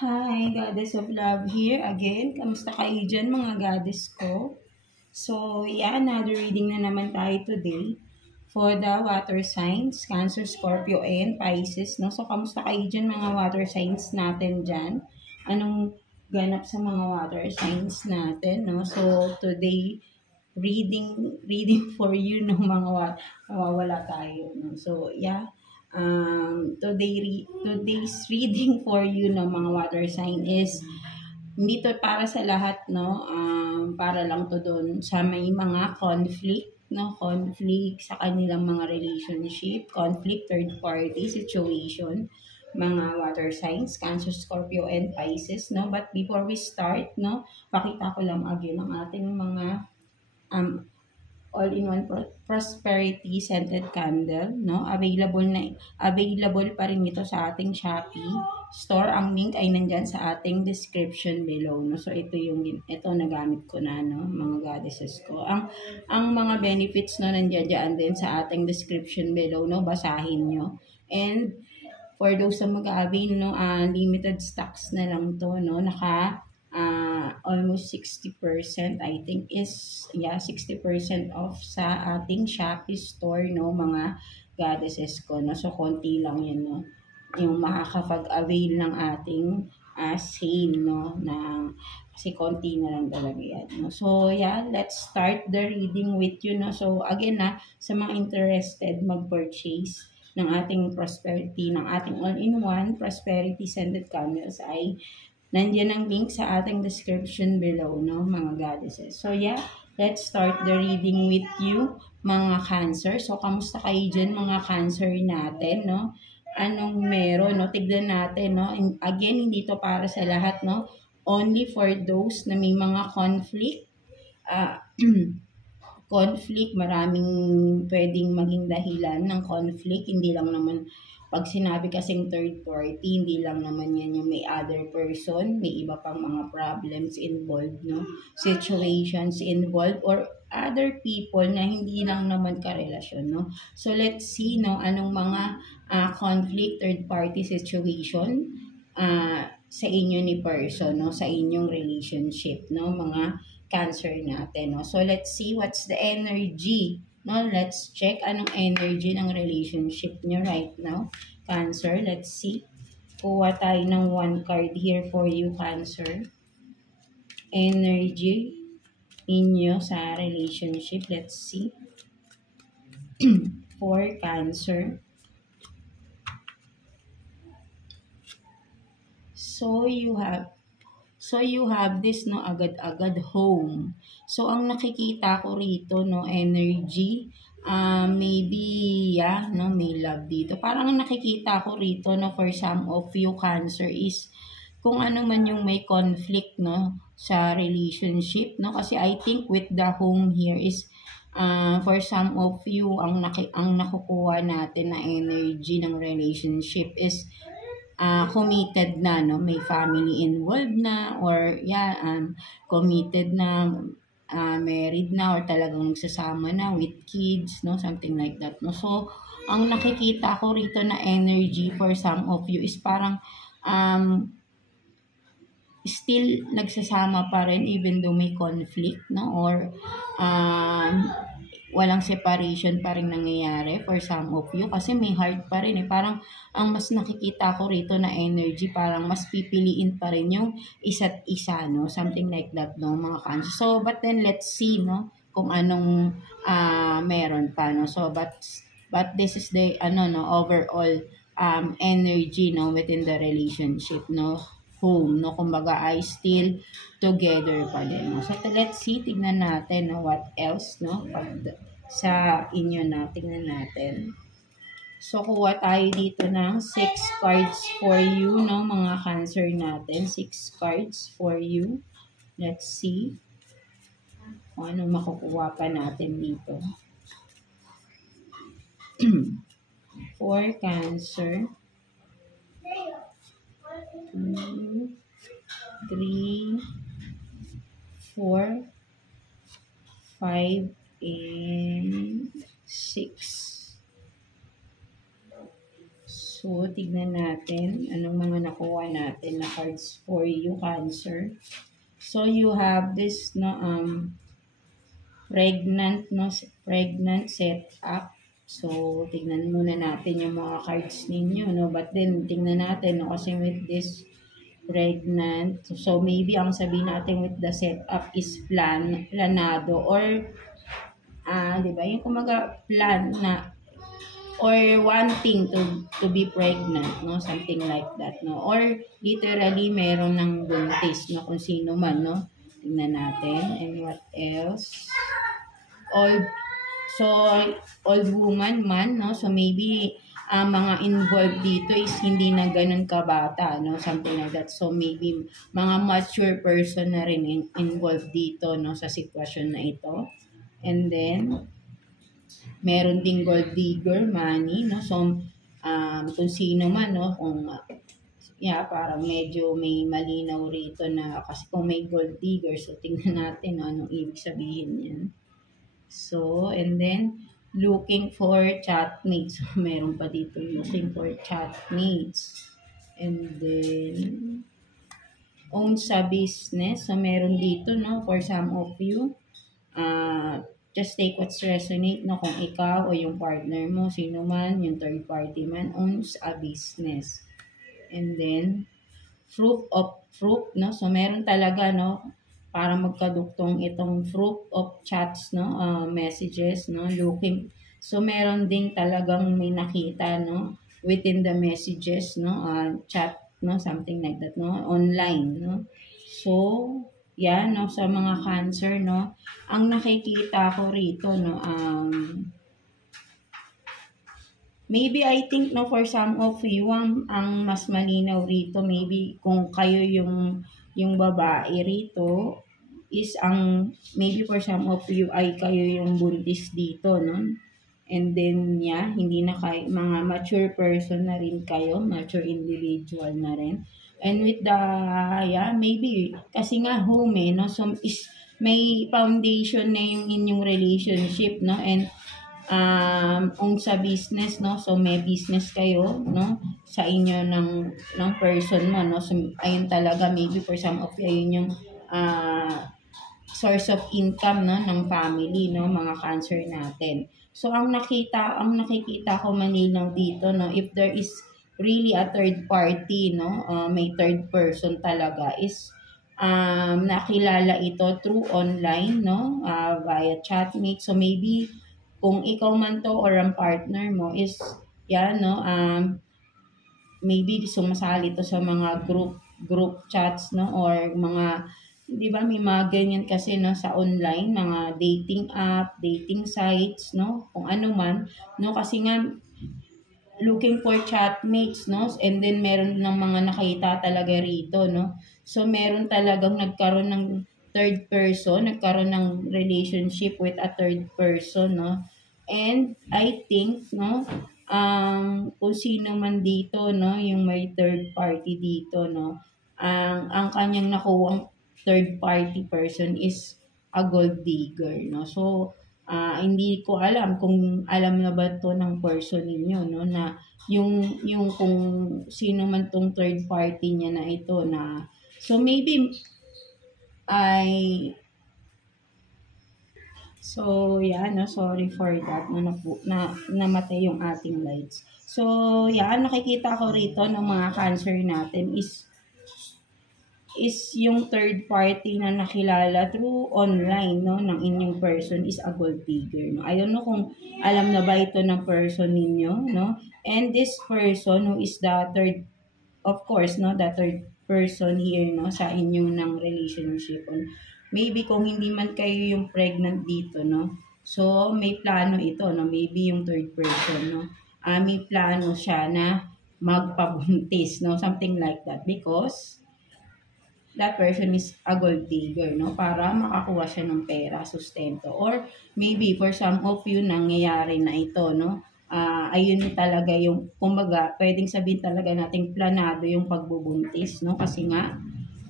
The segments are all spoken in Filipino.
Hi, Goddess of Love here again. Kamusta kayo dyan mga goddess ko? So, yeah, another reading na naman tayo today for the water signs, Cancer, Scorpio, and Pisces. No? So, kamusta kayo dyan mga water signs natin dyan? Anong ganap sa mga water signs natin? No? So, today, reading for you no mga mawawala tayo. No? So, yeah. Today's reading for you no mga water sign is hindi to para sa lahat no, para lang to doon sa may mga conflict no, conflict sa kanilang mga relationship, conflict, third party situation, mga water signs, Cancer, Scorpio, and Pisces no. But before we start no, pakita ko lang again ang ating mga all-in-one prosperity scented candle, no? Available pa rin ito sa ating Shopee store. Ang link ay nandyan sa ating description below, no? So ito nagamit ko na no, mga goddesses ko. Ang mga benefits no nandiyan din sa ating description below, no? Basahin nyo. And for those na mag-avail no, limited stocks na lang to, no? Almost 60% I think is 60% off sa ating Shopee store no mga goddesses ko no. So konti lang yun no yung makakapag-avail ng ating sale no na kasi konti na lang talaga yan no. So yeah, let's start the reading with you no. So again sa mga interested mag-purchase ng ating prosperity, ng ating all-in-one prosperity scented candles ay nandiyan ang link sa ating description below, no, mga goddesses. So, yeah, let's start the reading with you, mga Cancer. So, kamusta kayo dyan, mga Cancer natin, no? Anong meron, no? Tignan natin, no? And again, hindi to para sa lahat, no? Only for those na may mga conflict. Conflict, maraming pwedeng maging dahilan ng conflict. Hindi lang naman pag sinabi kasing third party, hindi lang naman yan yung may other person, may iba pang mga problems involved, no? Situations involved or other people na hindi lang naman karelasyon, no? So let's see, no, anong mga conflict, third party situation sa inyo ni person, no? Sa inyong relationship, no? Mga Cancer natin, no? So let's see what's the energy. No, let's check anong energy ng relationship nyo right now, Cancer. Let's see. Kuha tayo ng one card here for you, Cancer. Energy ninyo sa relationship. Let's see. For Cancer. So you have this no, agad-agad home. So ang nakikita ko rito no, energy, maybe no, may love dito. Parang ang nakikita ko rito no, for some of you Cancer is kung ano man yung may conflict no sa relationship no, kasi I think with the home here is for some of you ang nakukuha natin na energy ng relationship is committed na, no? May family involved na or committed na, married na or talagang nagsasama na with kids, no? Something like that, no? So, ang nakikita ko rito na energy for some of you is parang still nagsasama pa rin even though may conflict, no? Or walang separation pa rin nangyayari for some of you kasi may heart pa rin parang ang mas nakikita ko rito na energy parang mas pipiliin pa rin yung isa't isa, no? Something like that, no, mga Cancer. So but then let's see, no, kung anong meron pa, no. So but this is the overall energy, no, within the relationship, no, home, no, kumbaga ay still together pa din, no. So let's see, tignan natin, no, what else, no, sa inyo na, tignan natin. So kuha tayo dito ng 6 cards for you, no, mga Cancer natin, 6 cards for you. Let's see kung ano makukuha pa natin dito. For Cancer, 2, 3, 4, 5, and 6. So, tignan natin anong mga nakuha natin na cards for you, Cancer. So, you have this, no, pregnant setup. So, tignan muna natin yung mga cards ninyo, no? But then, tignan natin, no? Kasi with this pregnant, so maybe ang sabihin natin with the setup is planado or, di ba? Yung kumaga plan na, or wanting to be pregnant, no? Something like that, no? Or literally, meron ng buntis, no? Kung sino man, no? Tignan natin. And what else? Old woman man, no? So maybe mga involved dito is hindi na ganun kabata, no? Something like that. So maybe mga mature person na rin involved dito, no? Sa sitwasyon na ito. And then, meron ding gold digger, money, no? So, kung sino man, no? Kung, parang medyo may malinaw rito na, kasi kung may gold digger, so tingnan natin, no? Anong ibig sabihin yan. So, and then, looking for chatmates. So, meron pa dito, looking for chatmates. And then, own sa business. So, meron dito, no? For some of you, just take what's resonate, no? Kung ikaw o yung partner mo, sino man, yung third party man, owns a business. And then, fruit, no? So, meron talaga, no? Para magkaduktong itong fruit of chats, no? Messages, no? Looking. So, meron ding talagang may nakita, no? Within the messages, no? Chat, no? Something like that, no? Online, no? So, yan, no? Sa mga Cancer, no? Ang nakikita ko rito, no? Maybe I think, no, for some of you, ang mas malinaw rito, maybe kung kayo yung babae rito, is maybe for some of you ay kayo yung buntis dito, no? And then, hindi na kayo, mga mature person na rin kayo, mature individual na rin. And with the, maybe, kasi nga home, no? So, may foundation na yung inyong relationship, no? And, sa business, no? So, may business kayo, no? Sa inyo ng person mo, no? So, ayun talaga, maybe for some of you, ayun yung, source of income, no? Ng family, no? Mga Cancer natin. So, ang nakikita ko malinaw dito, no? If there is really a third party, no? May third person talaga is, nakilala ito through online, no? Via chatmate. So, maybe, kung ikaw man to or ang partner mo is, no? Maybe sumasali to sa mga group chats, no? Or mga, di ba, may mga ganyan kasi, no? Sa online, mga dating app, dating sites, no? Kung ano man, no? Kasi nga, looking for chatmates, no? And then, meron ng mga nakita talaga rito, no? So, meron talagang nagkaroon ng third person, nagkaroon ng relationship with a third person, no? And I think, no, kung sino man dito, no, yung may third party dito, no, ang kanyang nakuwang third party person is a gold digger, no? So, hindi ko alam kung alam na ba to ng person ninyo, no, na yung kung sino man tong third party niya na ito na, so maybe so, no, sorry for that, namatay yung ating lights. So, nakikita ko rito ng mga Cancer natin is yung third party na nakilala through online, no, ng inyong person is a gold digger, no. I don't know kung alam na ba ito ng person ninyo, no. And this person who is the third, of course, no, the third person here, no, sa inyong ng relationship. Maybe kung hindi man kayo yung pregnant dito, no, so may plano ito, no, maybe yung third person, no, may plano siya na magpabuntis, no, something like that, because that person is a gold digger, no, para makakuha siya ng pera, sustento, or maybe for some of you nangyayari na ito, no, ayun talaga yung, kumbaga, pwedeng sabihin talaga nating planado yung pagbubuntis, no, kasi nga,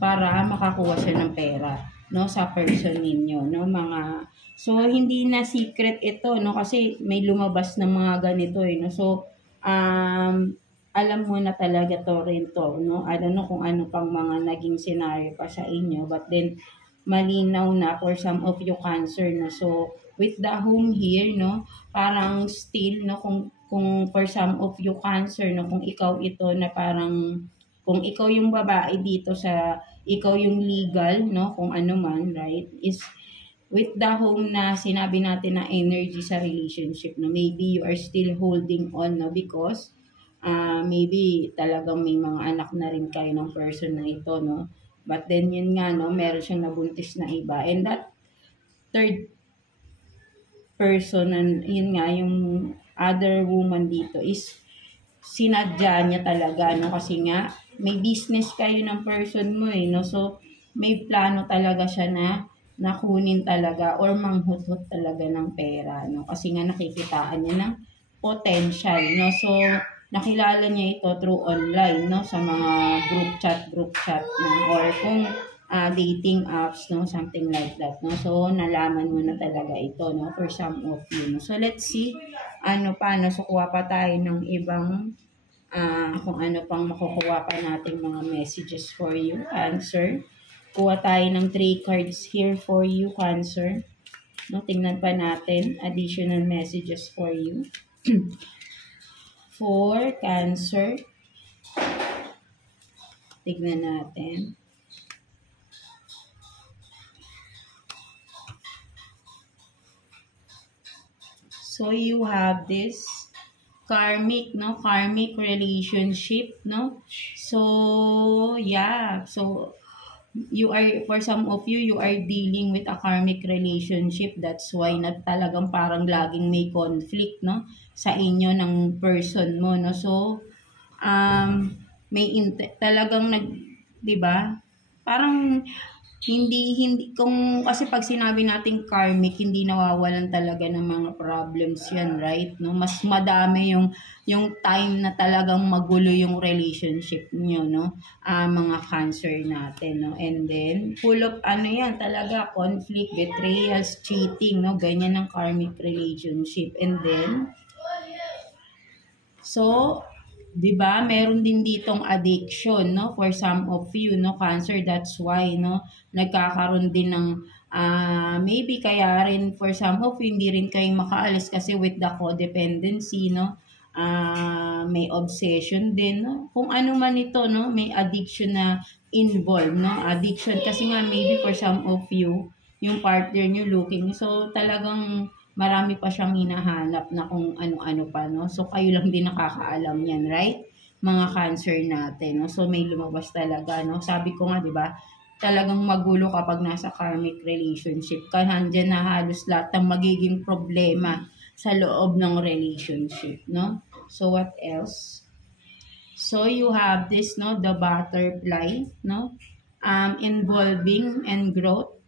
para makakuha siya ng pera, no, sa person ninyo, no, mga, so, hindi na secret ito, no, kasi may lumabas na mga ganito, no, so, alam mo na talaga to rin to, no? I don't know kung ano pang mga naging scenario pa sa inyo, but then malinaw na for some of you Cancer, no? So, with the home here, no? Parang still, no? Kung for some of you Cancer, no? Kung ikaw ito na parang, kung ikaw yung babae dito sa, ikaw yung legal, no? Kung ano man, right? Is with the home na sinabi natin na energy sa relationship, no? Maybe you are still holding on, no? Because maybe talagang may mga anak na rin kayo ng person na ito, no? But then yun nga, no, meron siyang nabuntis na iba. And that third person, and yun nga, yung other woman dito is sinadya niya talaga, no? Kasi nga, may business kayo ng person mo, eh, no? So, may plano talaga siya na nakunin talaga or manghuthot talaga ng pera, no? Kasi nga nakikitaan niya ng potential, no? So, nakilala niya ito through online, no? Sa mga group chat, no? Or kung dating apps, no? Something like that, no? So, nalaman mo na talaga ito, no? For some of you, no? So, let's see, ano pa, no? So, kuha pa tayo ng ibang, kung ano pang makukuha pa nating mga messages for you, Cancer. Kuha tayo ng 3 cards here for you, Cancer. No, tingnan pa natin additional messages for you. For Cancer. Tignan natin. So you have this karmic, no? Karmic relationship, no? So, yeah. So, you are, for some of you are dealing with a karmic relationship. That's why na talagang parang laging may conflict, no? Sa inyo ng person mo, no? So, may talagang 'di ba? Parang hindi kung kasi pag sinabi nating karmic, hindi nawawalan talaga ng mga problems 'yan, right? No, mas madami yung time na talagang magulo yung relationship niyo, no? Mga Cancer natin, no? And then full of ano 'yan, talaga conflict, betrayals, cheating, no? Ganyan ang karmic relationship. And then so 'di ba, meron din ditong addiction, no, for some of you, no, Cancer. That's why, no, nagkakaroon din ng maybe kaya rin for some of you hindi rin kayo makaalis kasi with the codependency, no, may obsession din, no, kung ano man ito, no, may addiction na involved, no, addiction kasi nga maybe for some of you yung partner nyo looking, so talagang marami pa siyang hinahanap na kung ano-ano pa, no? So, kayo lang din nakakaalam yan, right? Mga Cancer natin, no? So, may lumabas talaga, no? Sabi ko nga, di ba? Talagang magulo kapag nasa karmic relationship ka. Handyan na halos lahat ng magiging problema sa loob ng relationship, no? So, what else? So, you have this, no? The butterfly, no? Involving and growth,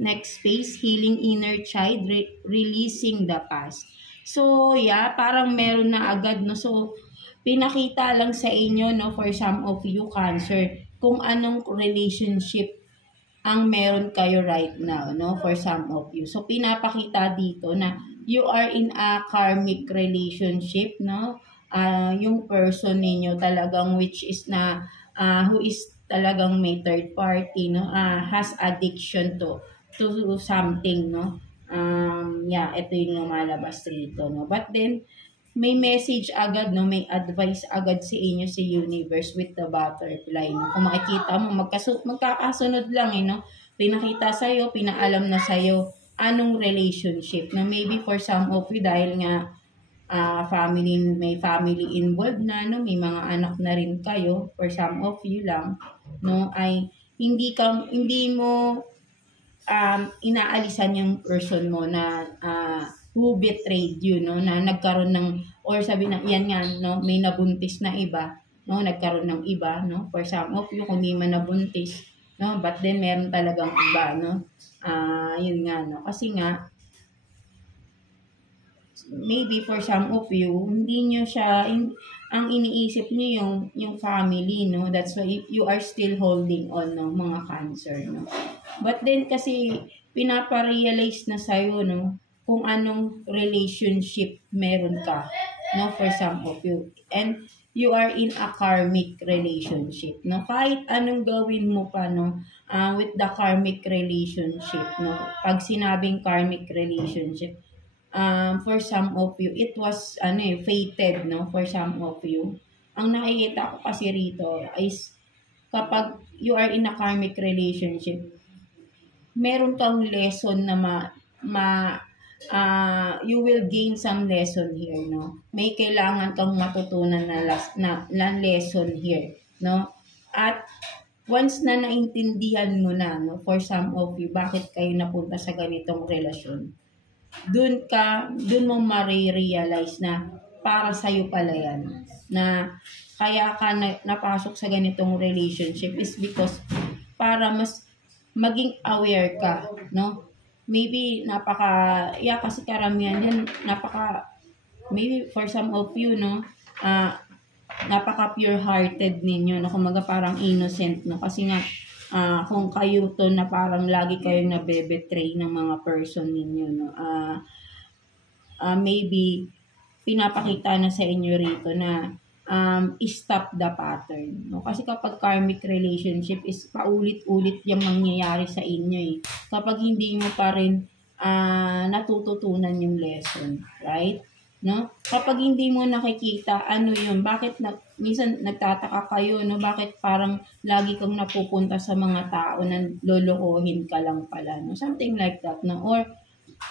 next phase, healing inner child, releasing the past. So, yeah, parang meron na agad, no? So, pinakita lang sa inyo, no, for some of you Cancer, kung anong relationship ang meron kayo right now, no, for some of you. So, pinapakita dito na you are in a karmic relationship, no? Yung person ninyo talagang which is na, who is talagang may third party, no, has addiction to something, no. Yeah, ito yung lumalabas rito, no. But then, may message agad, no, may advice agad sa inyo si universe with the butterfly, no. Kung makikita mo, magkakasunod lang, no. Pinakita sa'yo, pinaalam na sa'yo anong relationship, na maybe for some of you, dahil nga may family involved na, no, may mga anak na rin kayo, for some of you lang, no, ay hindi mo inaalisan yung person mo na who betrayed you, no, na nagkaroon ng, or sabi na yan nga, no, may nabuntis na iba, no, nagkaroon ng iba, no, for some of you kung di man nabuntis, no, but then meron talagang iba, no, yun nga, no, kasi nga maybe for some of you, hindi nyo siya, ang iniisip nyo yung family, no? That's why you are still holding on, no, mga Cancer, no? But then kasi pinaparealize na sa'yo, no, kung anong relationship meron ka, no, for some of you. And you are in a karmic relationship, no? Kahit anong gawin mo pa, no, with the karmic relationship, no? Pag sinabing karmic relationship, for some of you, it was, fated, no? For some of you. Ang nakikita ko kasi rito is, kapag you are in a karmic relationship, meron kang lesson na you will gain some lesson here, no? May kailangan kang matutunan na lesson here, no? At once na naintindihan mo na, no, for some of you, bakit kayo napunta sa ganitong relasyon, dun mo marirealize na para sa'yo pala yan. Na kaya ka napasok sa ganitong relationship is because para mas maging aware ka, no? Maybe kasi karamihan yan, maybe for some of you, no, napaka pure-hearted ninyo, no? Kumaga parang innocent, no? Kasi nga, kung kayo to na parang lagi kayong nabebetray ng mga person ninyo, no? Maybe pinapakita na sa inyo rito na stop the pattern, no? Kasi kapag karmic relationship is paulit-ulit yung mangyayari sa inyo eh. Kapag hindi mo pa rin natututunan yung lesson, right? No? Kapag hindi mo nakikita ano yun, minsan nagtataka kayo, no? Bakit parang lagi kang napupunta sa mga tao na lolokohin ka lang pala, no? Something like that, no?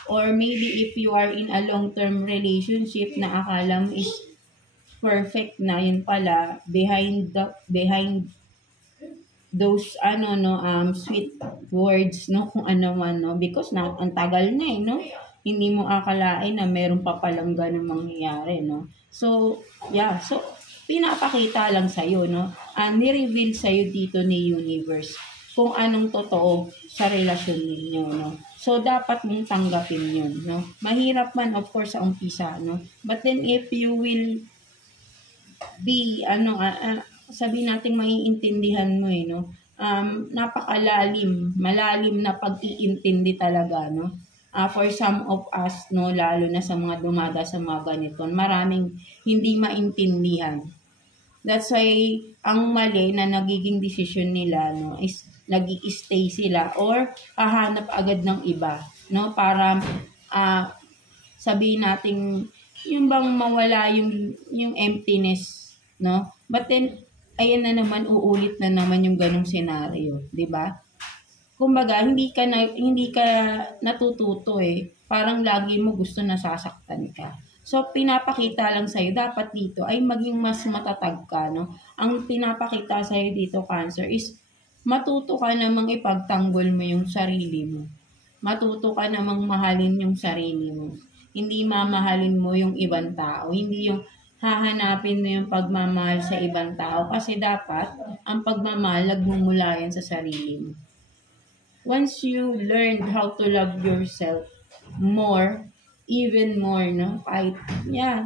Or maybe if you are in a long-term relationship na akala mo is perfect na, yun pala behind those sweet words, no, kung ano man, no, because ang tagal na no, hindi mo akalain na meron pa palang ganung mangyayari, no. So pinapakita lang sa iyo, no, ni-reveal sa iyo dito ni universe kung anong totoo sa relasyon ninyo, no. So dapat mong tanggapin yun, no. Mahirap man of course sa umpisa, no, but then if you will be sabihin natin maiintindihan mo no, malalim na pag-iintindi talaga, no. For some of us, no, lalo na sa mga dumada sa mga ganito, maraming hindi maintindihan. That's why ang mali na nagiging desisyon nila, no, is nag-i-stay sila or hahanap agad ng iba, no, para sabihin natin yung bang mawala yung emptiness, no? But then ayan na naman, uulit na naman yung ganung senaryo, 'di ba? Kumbaga, hindi ka natututo Parang lagi mo gusto nasasaktan ka. So pinapakita lang sa iyo dapat dito ay maging mas matatag ka, no? Ang pinapakita sa iyo dito, Cancer, is matuto ka namang ipagtanggol mo yung sarili mo. Matuto ka namang mahalin yung sarili mo. Hindi mamahalin mo yung ibang tao. Hindi yung hahanapin mo yung pagmamahal sa ibang tao. Kasi dapat, ang pagmamahal, nagmumula yan sa sarili mo. Once you learned how to love yourself more, even more, no?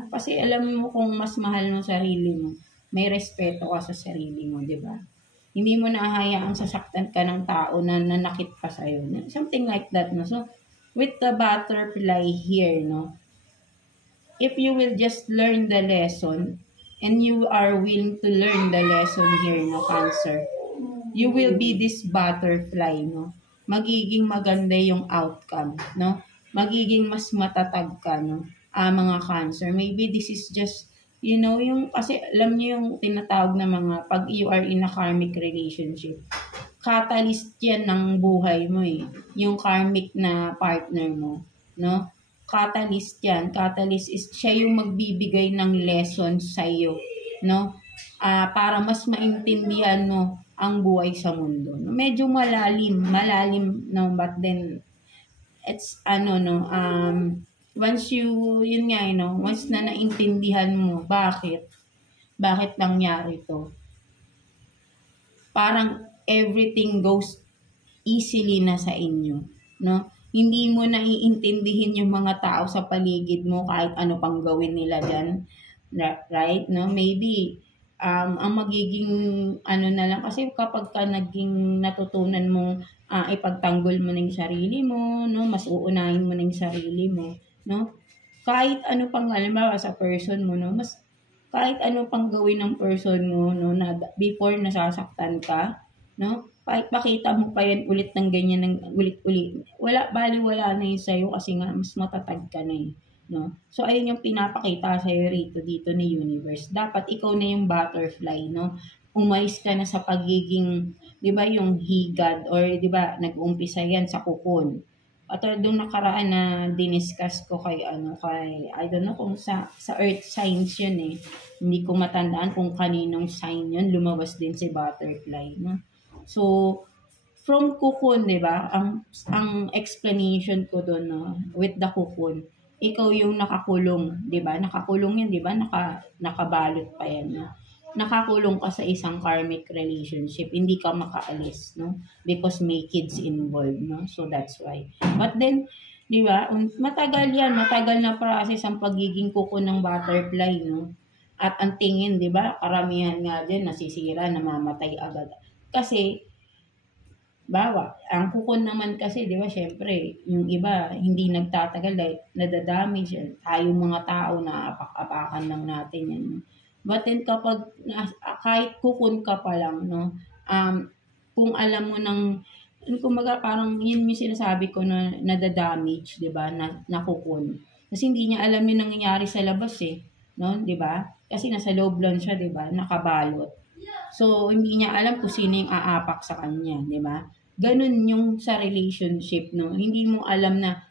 Kasi alam mo kung mas mahal mo sarili mo, may respeto ka sa sarili mo, di ba? Hindi mo na hayaang sasaktan ka ng tao na nanakit pa sa'yo. Something like that, no? So, with the butterfly here, no, if you will just learn the lesson and you are willing to learn the lesson here, no, Cancer, you will be this butterfly, no. Magiging maganda yung outcome, no. Magiging mas matatag ka, no, mga Cancer. Maybe this is just, yung, kasi alam niyo yung tinatawag na mga, pag you are in a karmic relationship, catalyst yan ng buhay mo yung karmic na partner mo, no? Catalyst yan. Catalyst is siya yung magbibigay ng lessons sa iyo, no? Para mas maintindihan mo ang buhay sa mundo. No? Medyo malalim, no? But then it's once once na naintindihan mo bakit nangyari to, parang everything goes easily na sa inyo, no? Hindi mo na iintindihin yung mga tao sa paligid mo kahit ano pang gawin nila diyan, right? No, maybe ang magiging na lang, kasi kapag ka naging natutunan mo ipagtanggol mo ng sarili mo, no, mas uunahin mo ng sarili mo, no? Kahit ano pang halimbawa sa person mo, no, mas kahit ano pang gawin ng person mo, no, na before nasasaktan ka, no, kahit pakita mo pa yan ulit ng ganyan, ng ulit-ulit, wala na yun sa'yo kasi nga, mas matatag ka na eh. No? So, ayun yung pinapakita sa'yo rito, dito ni universe. Dapat ikaw na yung butterfly, no? Umalis ka na sa pagiging, di ba, yung higad, or di ba, nag-umpisa yan sa kukon. At doon nakaraan na diniscuss ko kay I don't know kung sa earth signs yun eh. Hindi ko matandaan kung kaninong sign yun, lumabas din si butterfly, no? So, from cocoon, 'di ba? Ang explanation ko doon, no, with the cocoon, ikaw yung nakakulong, 'di ba? Nakakulong 'yan, 'di ba? Nakabalot pa 'yan, no? Nakakulong ka sa isang karmic relationship, hindi ka makaalis, no? Because may kids involved, no? So that's why. But then, 'di ba? Matagal na process ang pagiging kuko ng butterfly, no? At ang tingin, 'di ba? Karamihan nga din nasisira, namamatay agad. Kasi ang kukon naman kasi, 'di ba, syempre, yung iba hindi nagtatagal dahil nadadamage. Tayong mga tao na apak-apakan lang natin yan. But then kapag kahit kukon ka pa lang, no, kung alam mo ng kumbaga parang yun yung sinasabi ko na nadadamage, 'di ba, na kukon. Kasi hindi niya alam yung nangyayari sa labas eh, no, 'di ba? Kasi nasa loob lang siya, 'di ba, nakabalot. So, hindi niya alam kung sino yung aapak sa kanya, di ba? Ganun yung sa relationship, no? Hindi mo alam na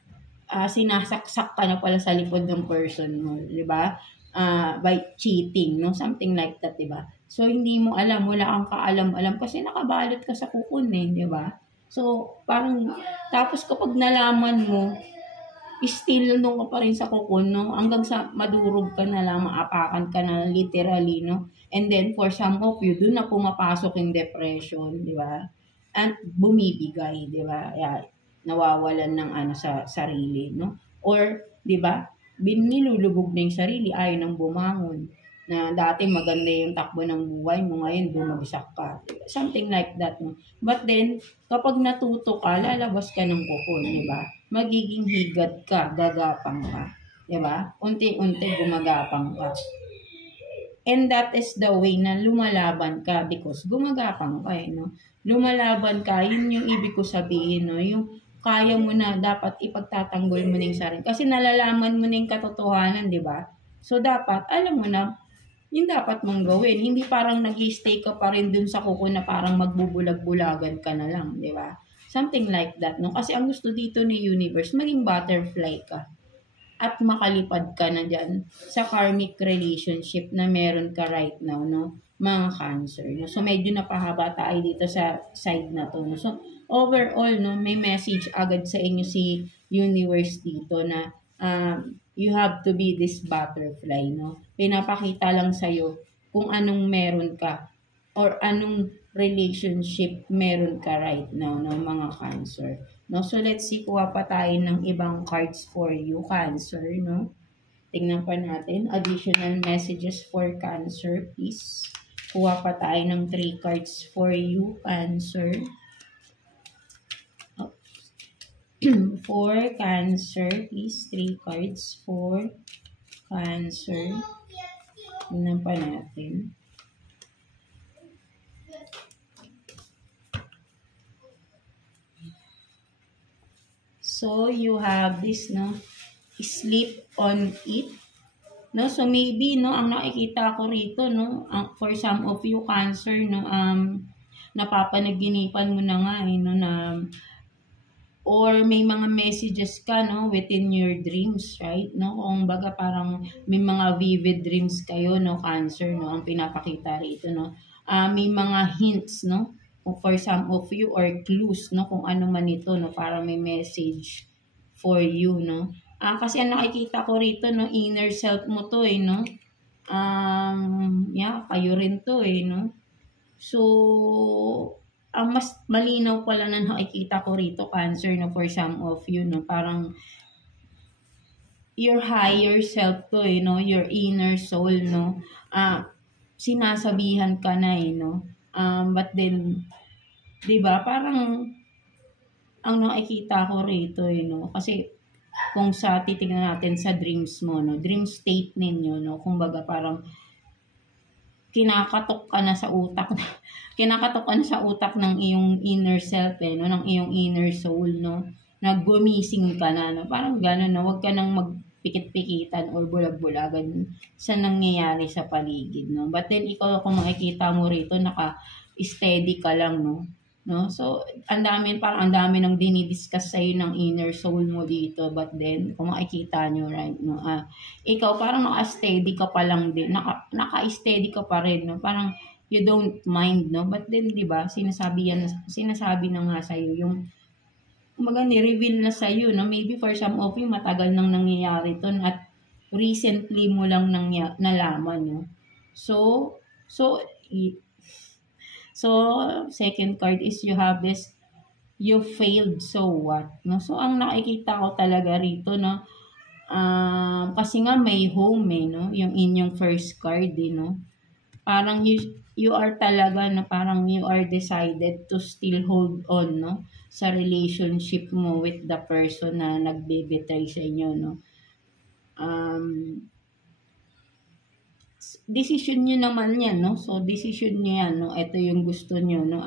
sinasaksak ka na pala sa likod ng person mo, di ba? By cheating, no? Something like that, di ba? So, hindi mo alam, wala kang kaalam-alam kasi nakabalot ka sa kukun eh, di ba? So, parang, tapos kapag nalaman mo, still nung ka pa rin sa kukun, no? Hanggang sa madurog ka na lang, maapakan ka na literally, no? And then, for some of you, doon na pumapasok yung depression, di ba? At bumibigay, di ba? Nawawalan ng sa sarili, no? Or, di ba? Nilulubog na yung sarili, ayaw nang bumangon. Na dati maganda yung takbo ng buhay mo, ngayon bumagsak ka. Something like that, no? But then, kapag natuto ka, lalabas ka ng kukun, di ba? Magiging higad ka, gagapang ka. Di ba? Unti-unti gumagapang ka. And that is the way na lumalaban ka because gumagapang ka eh, no? Lumalaban ka, yun yung ibig ko sabihin, no? Yung kaya mo na dapat ipagtatanggol mo na yung sarili. Kasi nalalaman mo na yung katotohanan, di ba? So, dapat, alam mo na, yung dapat mong gawin. Hindi parang nag-stay ka pa rin dun sa kuko na parang magbubulag-bulagan ka na lang, di ba? Something like that, no? Kasi ang gusto dito ni universe, maging butterfly ka. At makalipad ka na dyan sa karmic relationship na meron ka right now, no? Mga Cancer, no? So, medyo napahaba tayo dito sa side na to, no? So, overall, no, may message agad sa inyo si universe dito na you have to be this butterfly, no? Pinapakita lang sa'yo kung anong meron ka or anong relationship meron ka right now, no, mga Cancer. No? So, let's see, kuha pa tayo ng ibang cards for you, Cancer, no? Tingnan pa natin. Additional messages for Cancer, please. Kuha pa tayo ng 3 cards for you, Cancer. For Cancer, please. 3 cards for Cancer. Tingnan pa natin. So, you have this, no? Sleep on it. No? So, maybe, no, ang nakikita ko rito, no, for some of you, Cancer, no, napapanaginipan mo na nga, no, na, or may mga messages ka, no, within your dreams, right? No? Kung baga parang may mga vivid dreams kayo, no, Cancer, no, ang pinapakita rito, no. May mga hints, no, for some of you, or clues, no, kung ano man ito, no, para may message for you, no. Kasi ang nakikita ko rito, no, inner self mo to eh, no. Kayo rin to eh, no. So, ang mas malinaw pala na nakikita ko rito, Cancer, no, for some of you, no, parang your higher self to eh, no, your inner soul, no. Sinasabihan ka na eh, no. But then, diba, parang ang nakikita ko rito eh, no, kasi kung titignan natin sa dreams mo, no, dream state ninyo, no, kumbaga parang kinakatok ka na sa utak kinakatok ka na sa utak ng iyong inner self no, ng iyong inner soul no, naggumising ka na no, parang gano'n no, wag ka nang magpikit-pikitan or bulag-bulagan sa nangyayari sa paligid no. But then ikaw kung makikita mo rito naka-steady ka lang no. So ang dami nang dinidiscuss sa ng inner soul mo dito, but then kung makikita nyo right no, ikaw parang naka-steady ka pa lang din, naka-steady ka pa rin no, parang you don't mind no, but then di ba sinasabi na nga sa yung kumbaga ni-reveal na sa no, maybe for some of you matagal nang nangyayari to at recently mo lang nalaman no. So second card is you have this, you failed, so what no. So ang nakikita ko talaga rito no, kasi nga may home no, yung inyong first card no, parang you are talaga na parang you are decided to still hold on no sa relationship mo with the person na nagbe-betray sa inyo no. Decision nyo naman yan no, so decision nyo yan no, ito yung gusto nyo no,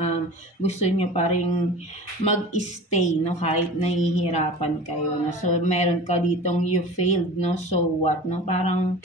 gusto nyo pa rin mag-stay no kahit nahihirapan kayo no. So meron ka ditong you failed no, so what no, parang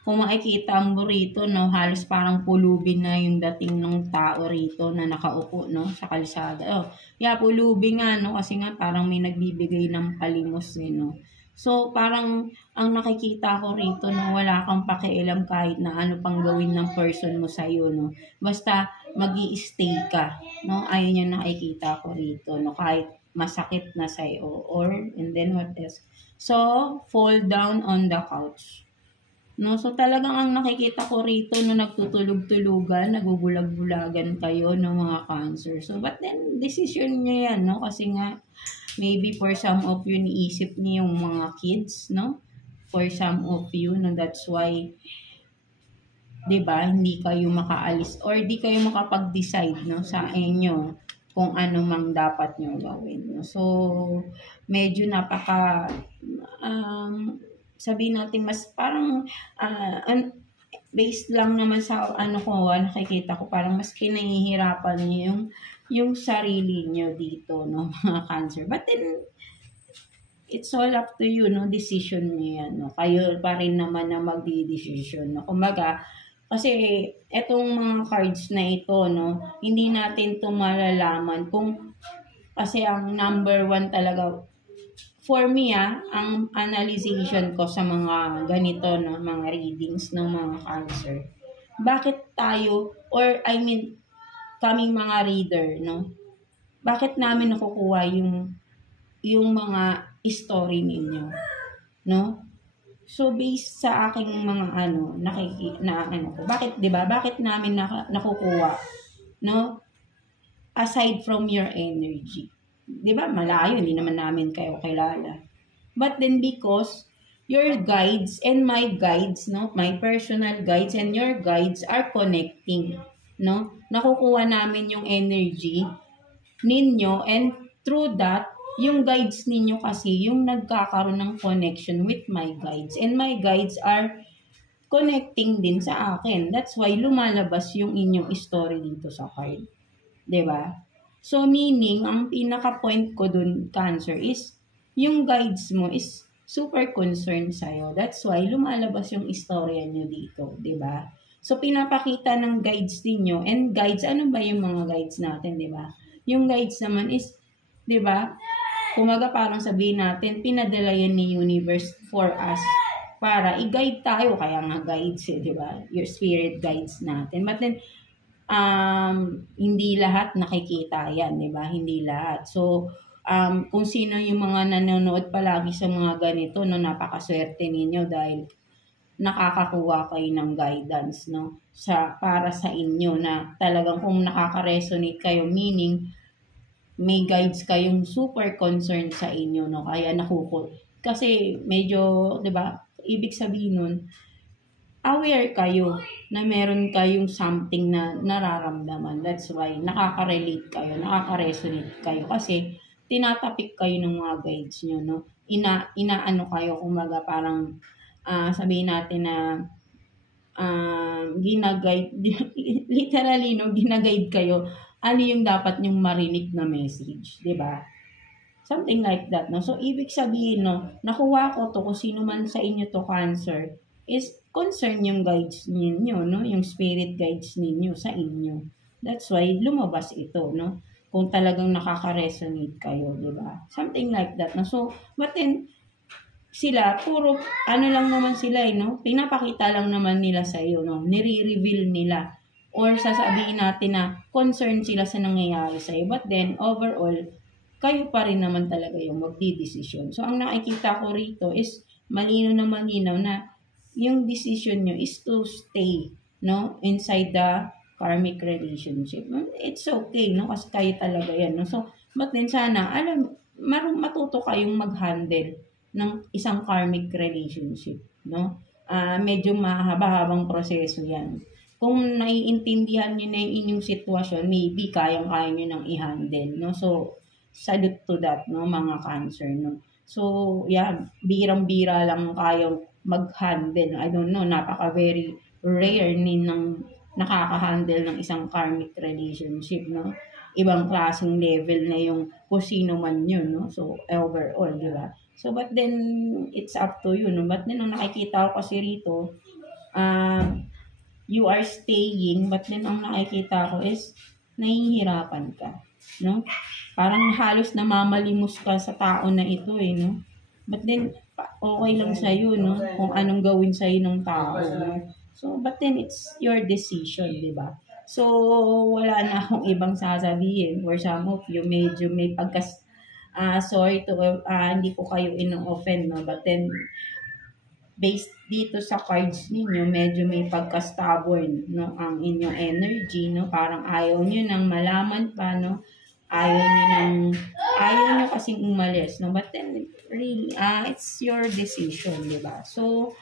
kung makikita mo rito no, halos parang pulubin na yung dating ng tao rito na nakaupo no sa kalsada. Pulubin nga no, kasi nga parang may nagbibigay ng palimos no. So parang ang nakikita ko rito no, wala kang pakialam kahit na ano pang gawin ng person mo sa iyo no, basta magi-stay ka no. Ayun yung nakikita ko rito no, kahit masakit na sa iyo, or and then what else, so fall down on the couch no. So talagang ang nakikita ko rito no, nagtutulog-tulugan, nagubulag-bulagan kayo ng mga Cancer. So but then decision niyo yan no, kasi nga maybe for some of you niisip niyo yung mga kids no, for some of you no, that's why 'di ba hindi kayo makaalis or di kayo makapag-decide no sa inyo kung ano mang dapat niyo gawin no. So medyo napaka sabihin natin mas parang based lang naman sa nakikita ko, parang mas pinahihirapan niyo yung sarili niyo dito no mga Cancer. But then it's all up to you no, decision niyo yan no, kayo pa rin naman na magdi-decision no. Kumbaga kasi etong mga cards na ito no, hindi natin to malalaman kung, kasi ang number 1 talaga for me ang analyzation ko sa mga ganito no, mga readings ng mga Cancer, bakit tayo, or I mean kaming mga reader no, bakit namin nakukuha yung mga story ninyo no. So based sa aking mga bakit 'di ba, bakit namin nakukuha no, aside from your energy, 'di ba, malayo, hindi naman namin kayo kilala, but then because your guides and my guides no, my personal guides and your guides are connecting no, nakukuha namin yung energy ninyo, and through that yung guides ninyo kasi yung nagkakaroon ng connection with my guides, and my guides are connecting din sa akin, that's why lumalabas yung inyong story dito sa card, 'di ba? So meaning ang pinaka point ko dun Cancer is yung guides mo is super concerned sa'yo, that's why lumalabas yung istorya nyo dito, 'di ba? So pinapakita ng guides ninyo, and guides, ano ba yung mga guides natin, 'di ba? Yung guides naman is, 'di ba? Kumaga parang sabihin natin, pinadala yan ni universe for us para i-guide tayo, kaya nga guides 'di ba? Your spirit guides natin. But then hindi lahat nakikita yan, 'di ba? Hindi lahat. So kung sino yung mga nanonood palagi sa mga ganito no, napakaswerte ninyo dahil nakakakuha kayo ng guidance no, para sa inyo, na talagang kung nakaka-resonate kayo, meaning may guides kayong super concerned sa inyo no, kaya kasi medyo 'di ba, ibig sabihin nun aware kayo na meron kayong something na nararamdaman, that's why nakaka-relate kayo, nakaka-resonate kayo kasi tinatapik kayo ng mga guides nyo no, inaano kayo, kumaga parang sabihin natin na ginaguide, literally, no, ginaguide kayo, ano yung dapat nyong marinig na message, di ba? Something like that, no? So, ibig sabihin, no, nakuha ko to kung sino man sa inyo to Cancer, is concern yung guides ninyo, no? Yung spirit guides ninyo sa inyo. That's why lumabas ito, no? Kung talagang nakaka-resonate kayo, di ba? Something like that, no? So, but then, sila, puro, ano lang naman sila, no? Pinapakita lang naman nila sa iyo, no? Nire-reveal nila. Or sasabihin natin na concerned sila sa nangyayari sa iyo. But then, overall, kayo pa rin naman talaga yung magdidesisyon. So, ang nakikita ko rito is malino na malinaw na yung decision nyo is to stay, no? Inside the karmic relationship. It's okay, no? Kasi kayo talaga yan, no? So, but then sana, matuto kayong mag-handle ng isang karmic relationship, no? Medyo mahaba-habang proseso yan. Kung naiintindihan niyo na yung inyong sitwasyon, maybe kayang-kaya niyo nang i-handle, no? So, salute to that, no, mga Cancer, no? So, yeah, birang-bira lang kayang mag-handle. I don't know, napaka-very rare ng nakaka-handle ng isang karmic relationship, no? Ibang klaseng level na yung kung sino man yun, no? So, overall, di ba? So, but then, it's up to you, no? But then, ang nakikita ko kasi rito, you are staying, but then, ang nakikita ko is, nahihirapan ka, no? Parang halos namamalimos ka sa tao na ito, no? But then, okay lang sa'yo, no? Kung anong gawin sa'yo ng tao, no? So, but then, it's your decision, di ba? So, wala na akong ibang sasabihin. For some of you, medyo may sorry to, hindi ko kayo ino-offend, no? But then, based dito sa cards ninyo, medyo may pagka-stubborn, no? Ang inyong energy, no? Parang ayaw nyo nang malaman pa, no? Ayaw nyo kasing umalis, no? But then, really, it's your decision, di ba? So,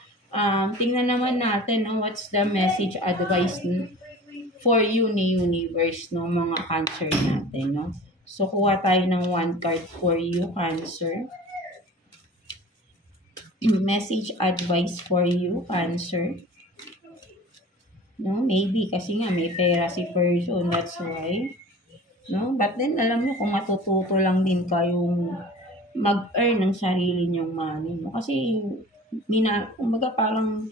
tingnan naman natin, no? What's the message advice for you ni universe, no? Mga Cancer natin, no? So, kuha tayo ng one card for you, Cancer. Message advice for you, Cancer. No, maybe kasi nga may pera si person, that's why. No, but then alam mo kung matututo lang din kayong mag-earn ng sarili niyong money mo. Kasi kumbaga parang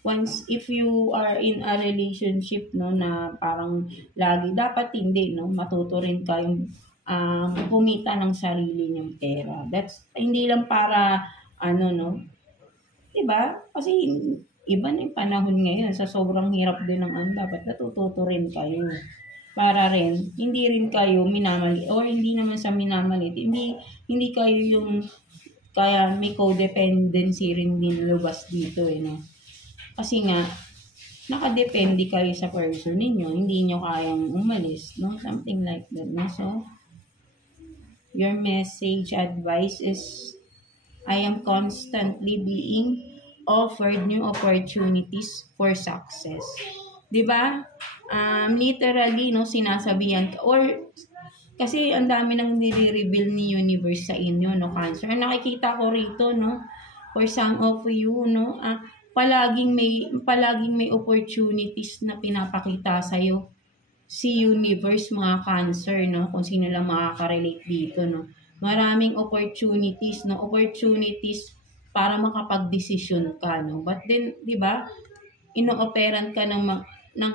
once if you are in a relationship, no, na parang lagi dapat hindi, no, matuto rin kayong kumita ng sarili niyong pera. That's hindi lang para ano, no, diba? Kasi iba na yung panahon ngayon, sa sobrang hirap din ng dapat natututo rin kayo. Para rin, hindi rin kayo minamalit, or hindi naman sa minamalit, hindi kayo yung, kaya may codependency rin din lubas dito, no? Kasi nga, nakadepende kayo sa person ninyo, hindi nyo kayang umalis, no? Something like that, no? So, your message advice is, I am constantly being offered new opportunities for success. Diba? Literally, no, sinasabihan ka, or kasi ang dami nang nire-reveal ni universe sa inyo, no, Cancer. Nakikita ko rito, no, for some of you, no, palaging may opportunities na pinapakita sa'yo si universe, mga Cancer, no, kung sino lang makaka-relate dito, no. Maraming opportunities, no, opportunities para makapag-desisyon ka, no. But then, di ba, ino-operan ka ng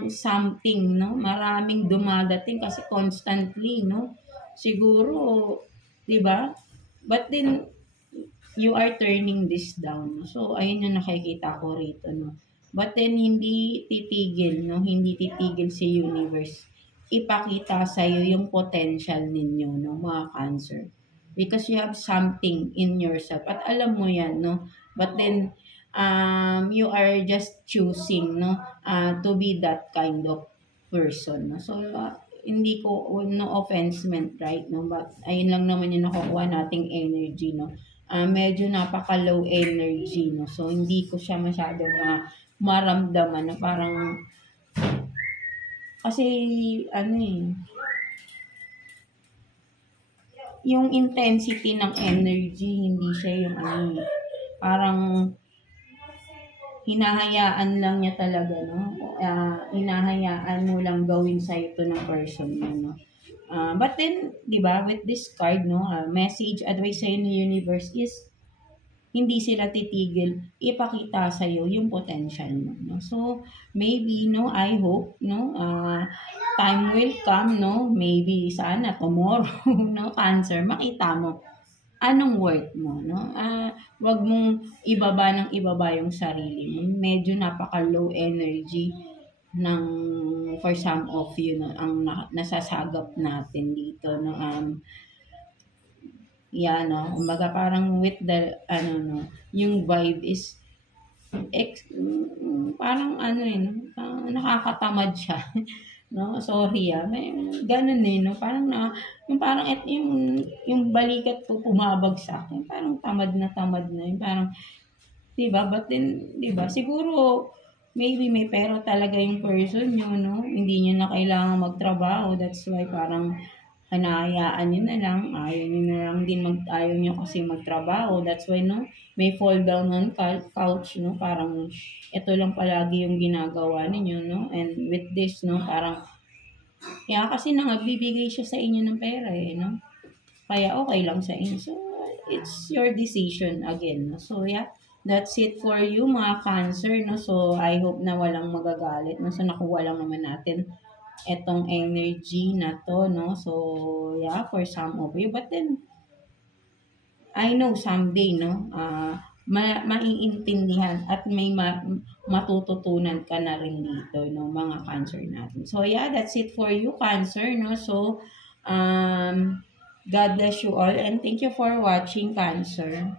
something, no? Maraming dumadating kasi constantly, no? Siguro, di ba? But then, you are turning this down. So, ayun yung nakikita ko rito, no? But then, hindi titigil, no? Hindi titigil si universe. Ipakita sa'yo yung potential ninyo, no? Mga Cancer. Because you have something in yourself. At alam mo yan, no? But then, you are just choosing, no, to be that kind of person, no? So, hindi ko, no offense meant, right, no? But, ayun lang naman yung nakukuha nating energy, no? Medyo napaka-low energy, no? So, hindi ko siya masyadong maramdaman na parang, kasi, yung intensity ng energy, hindi siya yung, parang, hinahayaan lang niya talaga, no? Hinahayaan mo lang gawin sa'yo to ng person mo, no? But then, di ba, with this card, no, message, advice sa'yo ng universe is, hindi sila titigil ipakita sa iyo yung potential mo, no? So maybe, no, I hope, no, time will come, no, maybe sana tomorrow, no, Cancer, makita mo anong worth mo, no? Wag mong ibaba ng ibaba yung sarili mo. Medyo napaka low energy ng for some of you, no, ang nasasagap natin dito, no. Yeah, no, kumbaga parang with the no, yung vibe is parang no, nakakatamad siya. No, sorry may ganun no, parang yung parang yung balikat ko pumabagsak, yung parang tamad na yung parang, 'di ba? But then, 'di ba? Siguro maybe may pera talaga yung person nyo, no? Hindi nyo na kailangan magtrabaho. That's why parang hinahayaan nyo na lang, ayaw nyo na lang din ayaw nyo kasi magtrabaho. That's why, no, may fall down on couch, no, parang ito lang palagi yung ginagawa ninyo, no, and with this, no, parang, kasi nagbibigay siya sa inyo ng pera, no, kaya okay lang sa inyo. So, it's your decision again, no, so that's it for you, mga Cancer, no, so I hope na walang magagalit, no, so nakuha lang naman natin etong energy na to, no? So, for some of you. But then, I know someday, no? Maiintindihan at may matututunan ka na rin dito, no? Mga Cancer natin. So, that's it for you, Cancer, no? So, God bless you all and thank you for watching, Cancer.